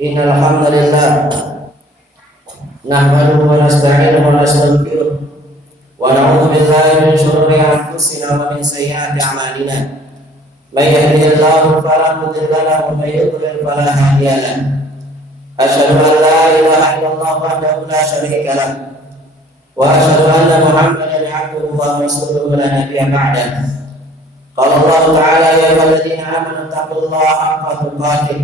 Innal hamdalillah nahmaduhu wa nasta'inuhu wa nastaghfiruh wa na'udzu billahi min shururi anfusina wa min sayyiati a'malina. May yahdihillahu fala mudilla lahu wa may yudlil fala hadiya lahu. Asyhadu an la ilaha illallah wahdahu la syarika lahu wa asyhadu anna Muhammadan 'abduhu wa rasuluhu la nabiyya ba'dahu. Qala Allah ta'ala ya ayyuhalladzina amanu taqullaha haqqa tuqatih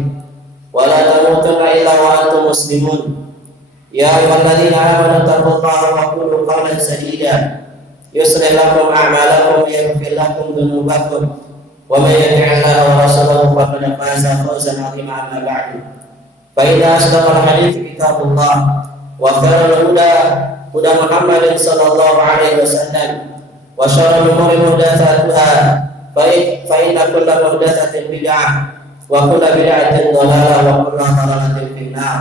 wa la tamutunna illa wa antum muslimun. Ya ayyuhalladzina amanu taqullaha wa qulu qawlan sadida yuslih lakum a'malakum wa yaghfir lakum dhunubakum wa may yuti'illaha wa rasulahu faqad faza fawzan 'azima. Amma ba'du, fa inna asdaqal hadithi kitabullah wa khairal huda huda Muhammadin sallallahu alaihi wasallam wa syarrul umuri muhdatsatuha fa inna kulla muhdatsatin bid'ah wa kullu bid'atin dhalalah wa kullu dhalalatin finnar.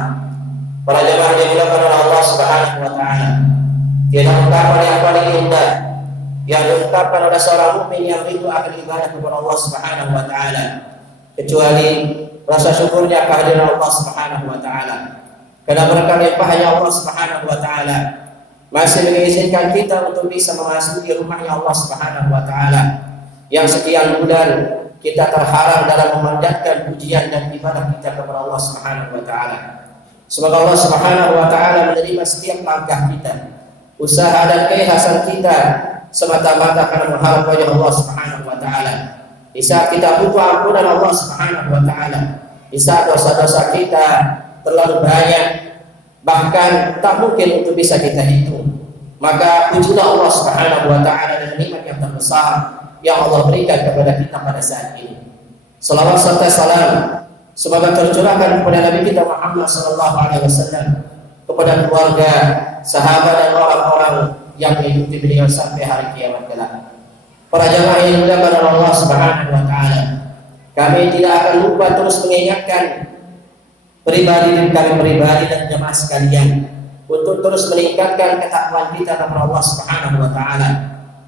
Para jemaah yang dimuliakan oleh Allah Subhanahu wa taala, tiada ungkapan yang paling indah yang diungkapkan oleh seorang mukmin yang rindu akan ibadah kepada Allah Subhanahu wa taala kecuali rasa syukurnya kehadiran Allah Subhanahu wa taala. Karena berkat limpahnya Allah Subhanahu wa taala masih mengizinkan kita untuk bisa memasuki rumahnya Allah Subhanahu wa taala yang sekian bulan kita terhalang dalam memanjatkan pujian dan ibadah kita kepada Allah Subhanahu wa taala. Semoga Allah Subhanahu wa taala menerima setiap langkah kita, usaha dan keikhlasan kita semata-mata karena mengharap wajah Allah Subhanahu wa taala. Di saat kita butuh ampunan Allah Subhanahu wa taala, di saat dosa-dosa kita terlalu banyak bahkan tak mungkin untuk bisa kita hitung, maka pujilah Allah Subhanahu wa taala dengan nikmat yang terbesar yang Allah berikan kepada kita pada saat ini. Salawat serta salam semoga tercurahkan kepada Nabi kita Muhammad sallallahu alaihi wasallam, kepada keluarga, sahabat dan orang-orang yang mengikuti beliau sampai hari kiamat kelak. Para jamaah yang dimuliakan oleh Allah Subhanahu wa taala, kami tidak akan lupa terus mengingatkan pribadi dan jamaah sekalian untuk terus meningkatkan ketakwaan kita kepada Allah Subhanahu wa taala.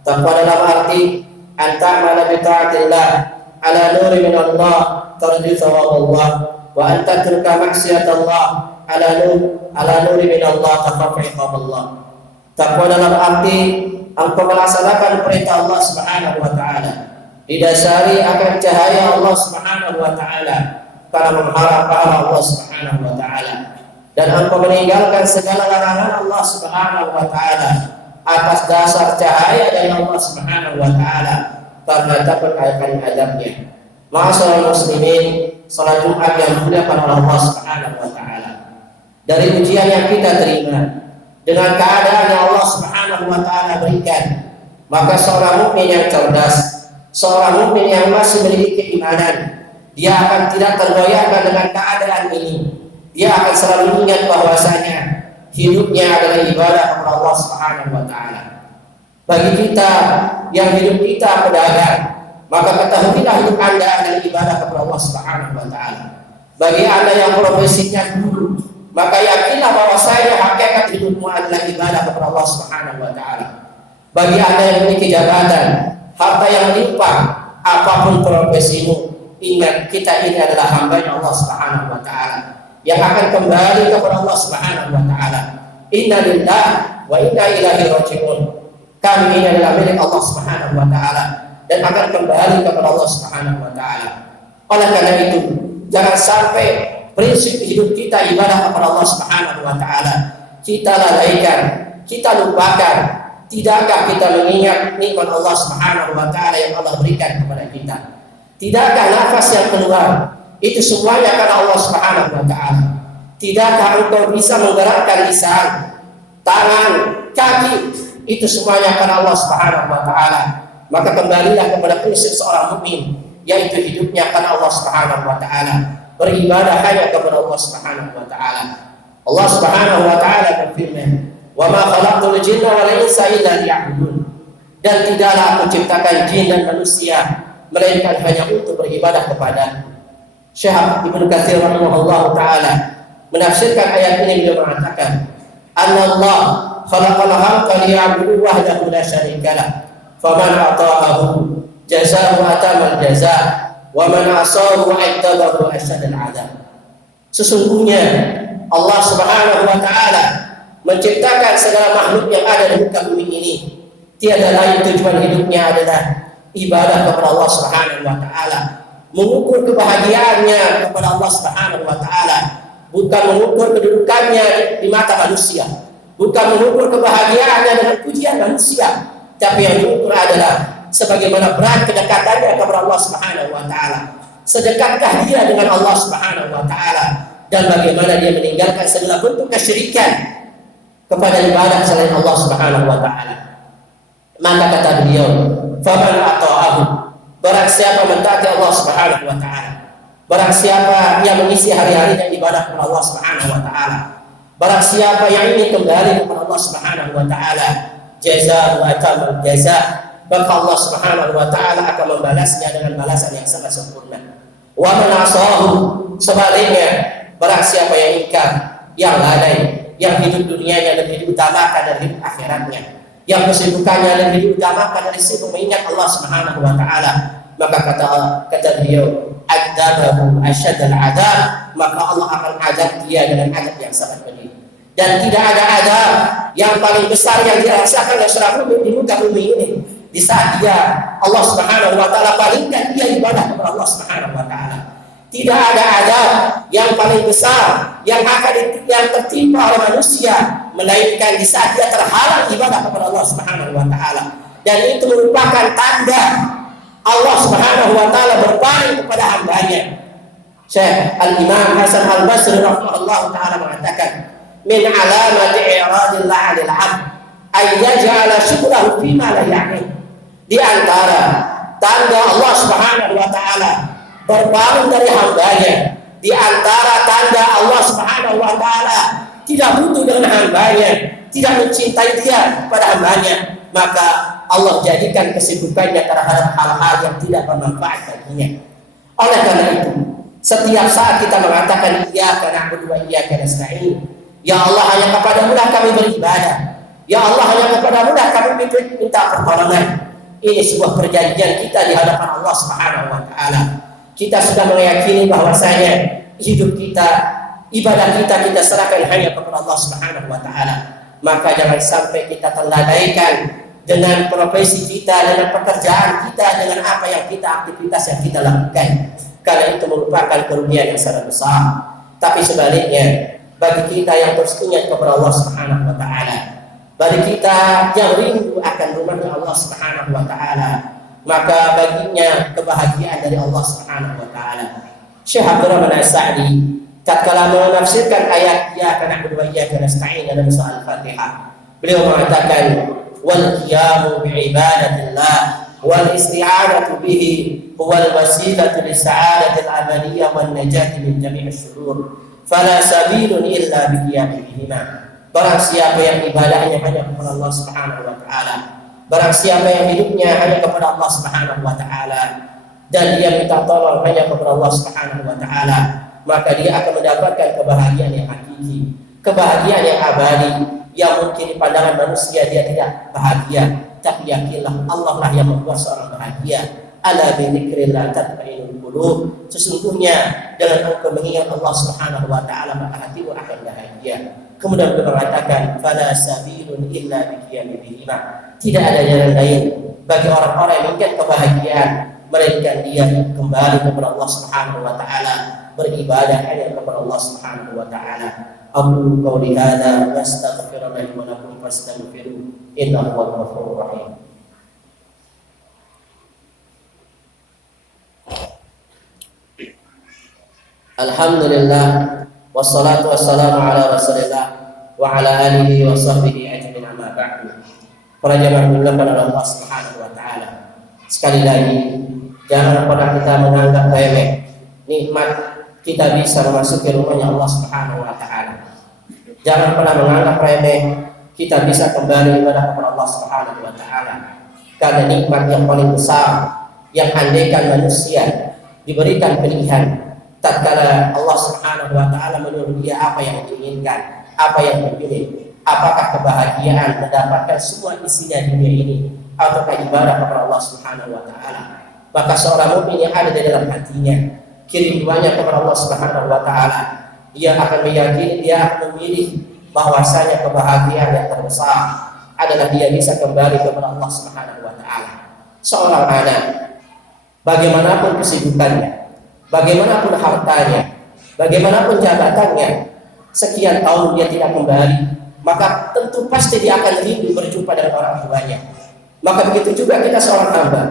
Takwa dalam arti anta'mala bi ta'atillah ala nuri min Allah tarju thawab Allah wa anta turka maksiatallah ala nuri min Allah takhafu iqab Allah. Takwa dalam arti engkau melaksanakan perintah Allah Subhanahu wa taala didasari akan cahaya Allah Subhanahu wa taala karena mengharap pahala Allah Subhanahu wa taala, dan engkau meninggalkan segala larangan Allah Subhanahu wa taala atas dasar cahaya dari Allah Subhanahu wa taala karena takut akan adabnya. Ma'asyiral muslimin, salat Jumat yang dimuliakan oleh Allah Subhanahu wa taala, dari ujian yang kita terima dengan keadaan yang Allah Subhanahu wa taala berikan, maka seorang mukmin yang cerdas, seorang mukmin yang masih memiliki keimanan, dia akan tidak tergoyahkan dengan keadaan ini. Dia akan selalu ingat bahwasanya hidupnya adalah ibadah kepada Allah Subhanahu wa taala. Bagi kita yang hidup kita pedagang, maka ketahuilah hidup Anda adalah ibadah kepada Allah Subhanahu wa taala. Bagi Anda yang profesinya guru, maka yakinlah bahwasanya hakikat hidupmu adalah ibadah kepada Allah Subhanahu wa taala. Bagi Anda yang memiliki jabatan, harta yang limpah, apapun profesimu, ingat kita ini adalah hamba-Nya Allah Subhanahu wa taala yang akan kembali kepada Allah Subhanahu wa taala. Inna lillahi wa inna ilaihi raji'un. Kami ini adalah milik Allah Subhanahu wa taala dan akan kembali kepada Allah Subhanahu wa taala. Oleh karena itu, jangan sampai prinsip hidup kita ibadah kepada Allah Subhanahu wa taala kita lalaikan, kita lupakan. Tidakkah kita mengingat nikmat Allah Subhanahu wa taala yang Allah berikan kepada kita? Tidakkah nafas yang keluar itu semuanya karena Allah Subhanahu wa taala? Tidakkah engkau bisa menggerakkan lisan, tangan, kaki, itu semuanya karena Allah Subhanahu wa taala? Maka kembalilah kepada prinsip seorang mukmin, yaitu hidupnya karena Allah Subhanahu wa taala, beribadah hanya kepada Allah Subhanahu wa taala. Allah Subhanahu wa taala berfirman, "Wa ma khalaqtul jinna wal insa illa liya'budun." Dan tidaklah aku ciptakan jin dan manusia melainkan hanya untuk beribadah kepada. Syekh Ibnu Katsir rahimahullah taala menafsirkan ayat ini, beliau mengatakan, "Allah khalaqal khalqa liya'budu wahdahu la syarika lah. Faman ata'ahu jazaa'u atamal jazaa' wa man 'asahu 'adzabahu asyadal 'adzab." Sesungguhnya Allah Subhanahu wa taala menciptakan segala makhluk yang ada di muka bumi ini. Tiada lain tujuan hidupnya adalah ibadah kepada Allah Subhanahu wa taala, mengukur kebahagiaannya kepada Allah Subhanahu wa taala, bukan mengukur kedudukannya di mata manusia, bukan mengukur kebahagiaannya dengan pujian manusia, tapi yang diukur adalah sebagaimana berat kedekatannya kepada Allah Subhanahu wa taala. Sedekatkah dia dengan Allah Subhanahu wa taala, dan bagaimana dia meninggalkan segala bentuk kesyirikan kepada ibadah selain Allah Subhanahu wa taala. Maka kata beliau, "Faman ata'ahu", barang siapa mentaati Allah Subhanahu wa taala, barang siapa yang mengisi hari-harinya ibadah kepada Allah Subhanahu wa taala, barang siapa yang ingin kembali kepada Allah Subhanahu wa taala, jazaa'u atamul jazaa', maka Allah Subhanahu wa taala akan membalasnya dengan balasan yang sangat sempurna. Wa man asahu, sebaliknya barang siapa yang ingkar, yang lalai, yang hidup dunianya lebih diutamakan dari hidup akhiratnya, yang kesibukannya lebih diutamakan dari sibuk mengingat Allah Subhanahu wa taala, maka kata beliau, adabahu asyadal adab, maka Allah akan azab dia dengan azab yang sangat pedih. Dan tidak ada azab yang paling besar yang dirasakan oleh seorang mukmin di muka bumi ini di saat dia Allah Subhanahu wa taala palingkan dia ibadah kepada Allah Subhanahu wa taala. Tidak ada azab yang paling besar yang tertimpa oleh manusia melainkan di saat dia terhalang ibadah kepada Allah Subhanahu wa taala. Dan itu merupakan tanda Allah Subhanahu wa taala berpaling kepada hambanya. Syekh Al-Imam Hasan Al-Basri rahimahullah taala mengatakan, "Min alamati i'radillah 'anil 'abd ay yaj'ala syughlahu fima la ya'ni." Di antara tanda Allah Subhanahu wa taala berpaling dari hambanya, di antara tanda Allah Subhanahu wa taala tidak butuh dengan hambanya, tidak mencintai dia pada hambanya, maka Allah jadikan kesibukannya terhadap hal-hal yang tidak bermanfaat baginya. Oleh karena itu, setiap saat kita mengatakan iyyaka na'budu wa iyyaka nasta'in, ya Allah hanya kepadamu lah kami beribadah, ya Allah hanya kepadamu lah kami minta pertolongan. Ini sebuah perjanjian kita di hadapan Allah Subhanahu wa taala. Kita sudah meyakini bahwasanya hidup kita, ibadah kita serahkan hanya kepada Allah Subhanahu wa taala. Maka jangan sampai kita terladaikan dengan profesi kita, dengan pekerjaan kita, dengan apa yang aktivitas yang kita lakukan. Karena itu merupakan kerugian yang sangat besar. Tapi sebaliknya, bagi kita yang terus ingat kepada Allah Subhanahu wa taala, bagi kita yang rindu akan rumahnya Allah Subhanahu wa taala, maka baginya kebahagiaan dari Allah Subhanahu wa taala. Syekh Abdurrahman As-Sa'di tatkala menafsirkan ayat iyyaka na'budu wa iyyaka nasta'in dalam surah Al-Fatihah, beliau mengatakan wal qiyamu bi ibadatillah wal isti'anatu bihi huwal wasilatu lis sa'adatil abadiyyah wan najati min jami'is syurur fala sabilun illa bi qiyami bihima. Barang siapa yang ibadahnya hanya kepada Allah Subhanahu wa taala, barang siapa yang hidupnya hanya kepada Allah Subhanahu wa taala, dan dia minta tolong hanya kepada Allah Subhanahu wa taala, maka dia akan mendapatkan kebahagiaan yang hakiki, kebahagiaan yang abadi, yang mungkin di pandangan manusia dia tidak bahagia, tapi yakinlah Allah lah yang membuat seorang bahagia. Ala bi dzikrillah tatma'innul qulub, sesungguhnya dengan engkau mengingat Allah Subhanahu wa taala maka hatimu akan bahagia. Kemudian beliau mengatakan fala sabilun illa bi qiyami bihima, tidak ada jalan lain bagi orang-orang yang menginginkan kebahagiaan melainkan dia kembali kepada Allah Subhanahu wa taala, beribadah hanya kepada Allah Subhanahu wa taala. Aqulu qawli hadza wa astaghfirullaha wa lakum fastaghfiruhu innahu huwal ghafurur rahim. Alhamdulillah wassalatu wassalamu ala Rasulillah wa ala alihi wa sahbihi ajmain, amma ba'du. Para jamaah dimuliakan oleh Allah Subhanahu wa taala. Sekali lagi, jangan pernah kita menganggap remeh nikmat kita bisa memasuki rumahnya Allah Subhanahu wa taala. Jangan pernah menganggap remeh kita bisa kembali ibadah kepada Allah Subhanahu wa taala. Karena nikmat yang paling besar yang andaikan manusia diberikan pilihan, tatkala Allah Subhanahu wa taala menyuruh dia apa yang diinginkan, apa yang dipilih, apakah kebahagiaan mendapatkan semua isinya dunia ini ataukah ibadah kepada Allah Subhanahu wa taala. Maka seorang mukmin yang ada di dalam hatinya kerinduannya kepada Allah Subhanahu wa taala, dia akan meyakini, dia akan memilih bahwasanya kebahagiaan yang terbesar adalah dia bisa kembali kepada Allah Subhanahu wa taala. Seorang anak, bagaimanapun kesibukannya, bagaimanapun hartanya, bagaimanapun jabatannya, sekian tahun dia tidak kembali, maka tentu pasti dia akan rindu berjumpa dengan orang tuanya. Maka begitu juga kita seorang hamba.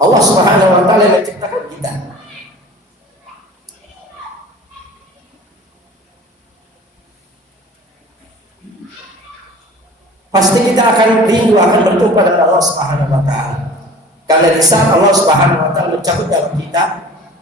Allah Subhanahu wa taala menciptakan kita. Pasti kita akan rindu akan berjumpa dengan Allah Subhanahu wa taala. Karena di saat Allah Subhanahu wa taala mencabut nyawa kita,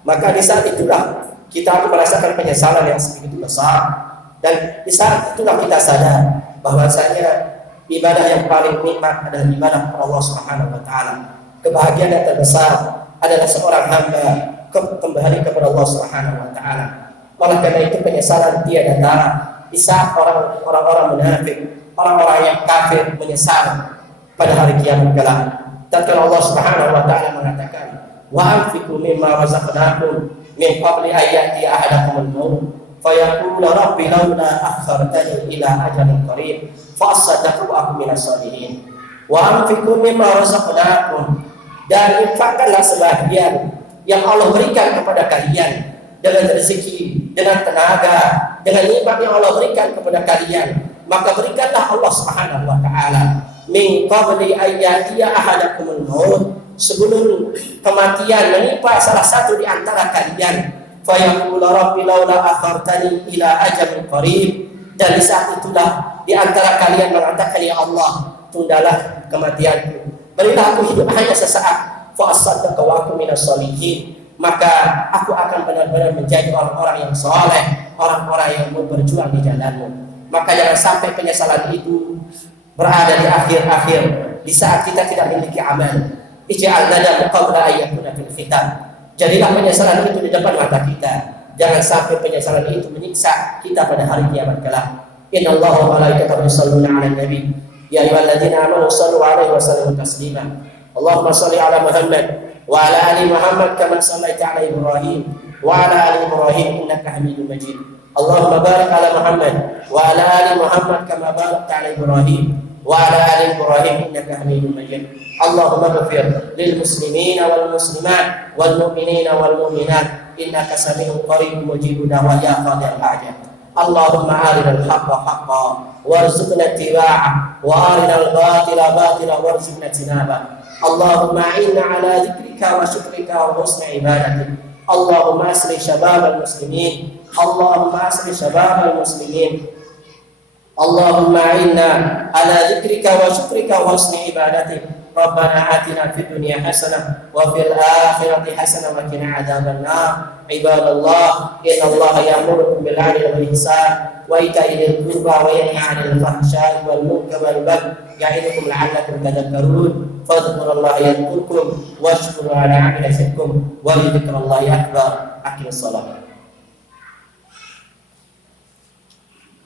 maka di saat itulah kita akan merasakan penyesalan yang begitu besar. Dan di saat itulah kita sadar bahwasanya ibadah yang paling nikmat adalah ibadah kepada Allah Subhanahu wa taala. Kebahagiaan yang terbesar adalah seorang hamba kembali kepada Allah Subhanahu wa taala. Oleh karena itu penyesalan tiada tara. Di saat orang-orang munafik, orang-orang yang kafir menyesal pada hari kiamat kelak. Tatkala Allah Subhanahu wa taala mengatakan, "Wa anfiqu mimma razaqnakum min qabli an ya'tiya ahadakumul maut fa yaqulu rabbi laula akhartani ila ajalin qarib fa asaddaqu wa akun minas shalihin." Wa anfiqu mimma razaqnakum, dan infakkanlah sebagian yang Allah berikan kepada kalian dengan rezeki, dengan tenaga, dengan nikmat yang Allah berikan kepada kalian. Maka berikanlah Allah Subhanahu wa taala min qabli ayyatiya ahadakumul maut, sebelum kematian menimpa salah satu di antara kalian, fa yaqulu rabbi laula akhartani ila ajalin qarib, dan di saat itulah di antara kalian mengatakan, ya Allah, tundalah kematianku, berilah aku hidup hanya sesaat, fa asaddaqu wa akun minas shalihin, maka aku akan benar-benar menjadi orang-orang yang saleh, orang-orang yang berjuang di jalanmu. Maka jangan sampai penyesalan itu berada di akhir-akhir, di saat kita tidak memiliki amal. Ij'al nadam qabla ayyakuna fil khitam. Jadilah penyesalan itu di depan mata kita. Jangan sampai penyesalan itu menyiksa kita pada hari kiamat kelak. Innallaha wa malaikatahu yusholluna 'alan nabi. Ya ayyuhalladzina amanu shallu 'alaihi wa sallimu taslima. Allahumma shalli 'ala Muhammad wa 'ala ali Muhammad kama shallaita 'ala Ibrahim wa 'ala ali Ibrahim innaka Hamidum Majid. Allahumma barik 'ala Muhammad wa 'ala ali Muhammad kama barakta 'ala Ibrahim wa 'ala ali Ibrahim innaka Hamidum Majid. Allahumma ighfir lil muslimina wal muslimat wal mu'minina wal mu'minat innaka sami'un qaribun mujibud da'wat ya qadil hajat. Allahumma arinal haqqa haqqan warzuqna ittiba'ah wa arinal batila batila warzuqna ijtinabah. Allahumma a'inna 'ala dzikrika wa syukrika wa husni ibadatik. Allahumma asli syababal muslimin. Allahumma asli syababal muslimin. Allahumma a'inna 'ala dzikrika wa syukrika wa husni ibadatik. Rabbana atina fid dunya hasanah wa fil akhirati hasanah wa qina adzabannar. Ibadallah, innallaha ya'muru bil 'adli wal ihsan wa ita'i dzil qurba wa yanha 'anil fahsya'i wal munkari wal baghi ya'idukum la'allakum tadhakkarun. Fadhkurullaha yadhkurkum washkuru 'ala 'amalikum wa lidzikrallahi akbar. Aqimus shalah.